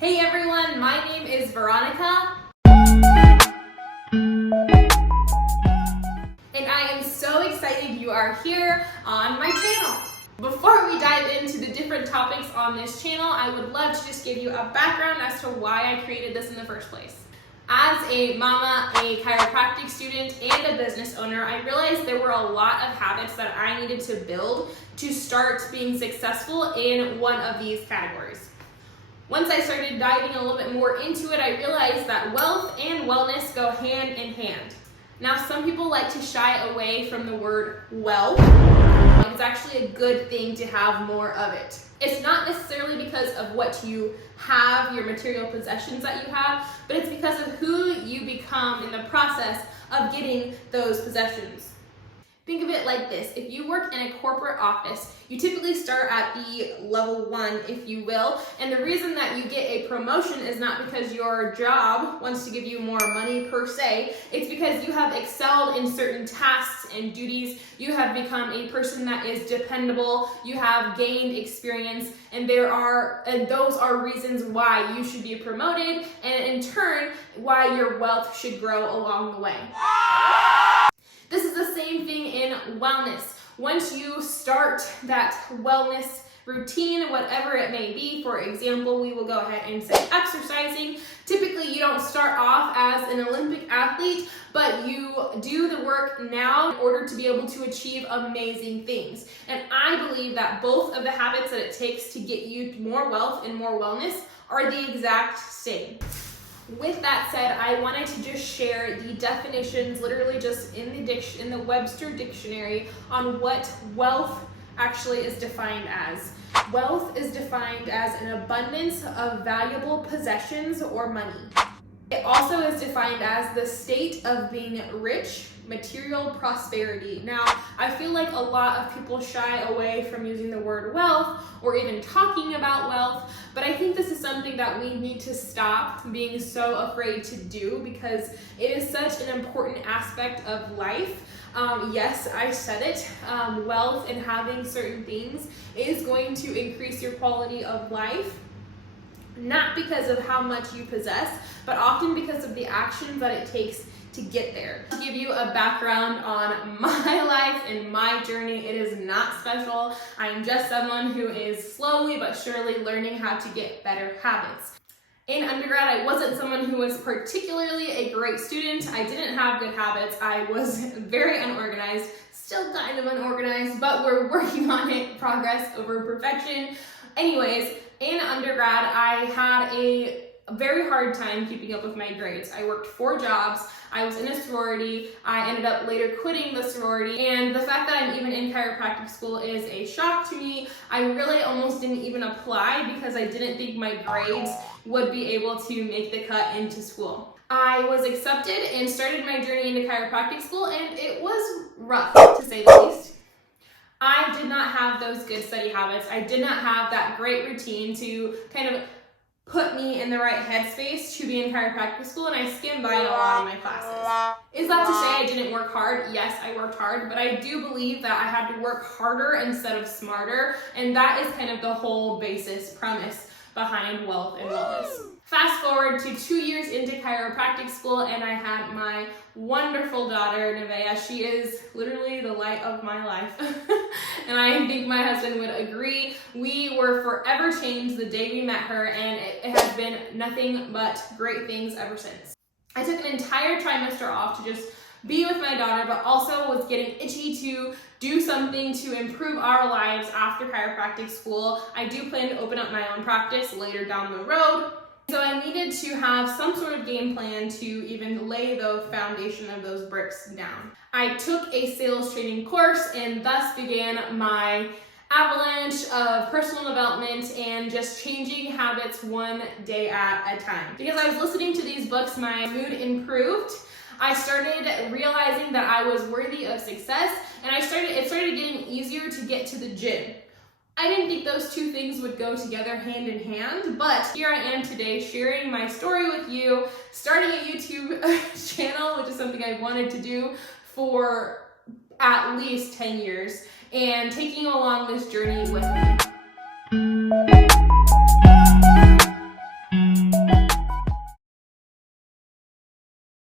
Hey everyone, my name is Veronica. And I am so excited you are here on my channel. Before we dive into the different topics on this channel, I would love to just give you a background as to why I created this in the first place. As a mama, a chiropractic student, and a business owner, I realized there were a lot of habits that I needed to build to start being successful in one of these categories. Once I started diving a little bit more into it, I realized that wealth and wellness go hand in hand. Now, some people like to shy away from the word wealth. It's actually a good thing to have more of it. It's not necessarily because of what you have, your material possessions that you have, but it's because of who you become in the process of getting those possessions. Think of it like this. If you work in a corporate office, you typically start at the level 1, if you will, and the reason that you get a promotion is not because your job wants to give you more money per se. It's because you have excelled in certain tasks and duties. You have become a person that is dependable. You have gained experience, and those are reasons why you should be promoted, and in turn, why your wealth should grow along the way. This is the same thing in wellness. Once you start that wellness routine, whatever it may be, for example, we will go ahead and say exercising. Typically, you don't start off as an Olympic athlete, but you do the work now in order to be able to achieve amazing things. And I believe that both of the habits that it takes to get you more wealth and more wellness are the exact same. With that said, I wanted to just share the definitions, literally just in the Webster dictionary, on what wealth actually is defined as. Wealth is defined as an abundance of valuable possessions or money. It also is defined as the state of being rich, material prosperity. Now, I feel like a lot of people shy away from using the word wealth or even talking about wealth, but I think this is something that we need to stop being so afraid to do because it is such an important aspect of life. Yes, I said it. Wealth and having certain things is going to increase your quality of life. Not because of how much you possess, but often because of the actions that it takes to get there. To give you a background on my life and my journey, it is not special. I am just someone who is slowly but surely learning how to get better habits. In undergrad, I wasn't someone who was particularly a great student. I didn't have good habits. I was very unorganized, still kind of unorganized, but we're working on it. Progress over perfection. Anyways, in undergrad, I had a very hard time keeping up with my grades. I worked 4 jobs. I was in a sorority. I ended up later quitting the sorority. And the fact that I'm even in chiropractic school is a shock to me. I really almost didn't even apply because I didn't think my grades would be able to make the cut into school. I was accepted and started my journey into chiropractic school, and it was rough, to say the least. I did not have those good study habits. I did not have that great routine to kind of put me in the right headspace to be in chiropractic school, and I skimmed by a lot of my classes. Is that to say I didn't work hard? Yes, I worked hard, but I do believe that I had to work harder instead of smarter, and that is kind of the whole premise behind wealth and wellness. Fast forward to 2 years into chiropractic school, and I had my wonderful daughter, Nevaeh. She is literally the light of my life. And I think my husband would agree. We were forever changed the day we met her, and it has been nothing but great things ever since. I took an entire trimester off to just be with my daughter, but also was getting itchy to do something to improve our lives after chiropractic school. I do plan to open up my own practice later down the road. So I needed to have some sort of game plan to even lay the foundation of those bricks down. I took a sales training course and thus began my avalanche of personal development and just changing habits one day at a time. Because I was listening to these books, my mood improved. I started realizing that I was worthy of success, and it started getting easier to get to the gym. I didn't think those two things would go together hand in hand, but here I am today sharing my story with you, starting a YouTube channel, which is something I've wanted to do for at least 10 years, and taking you along this journey with me.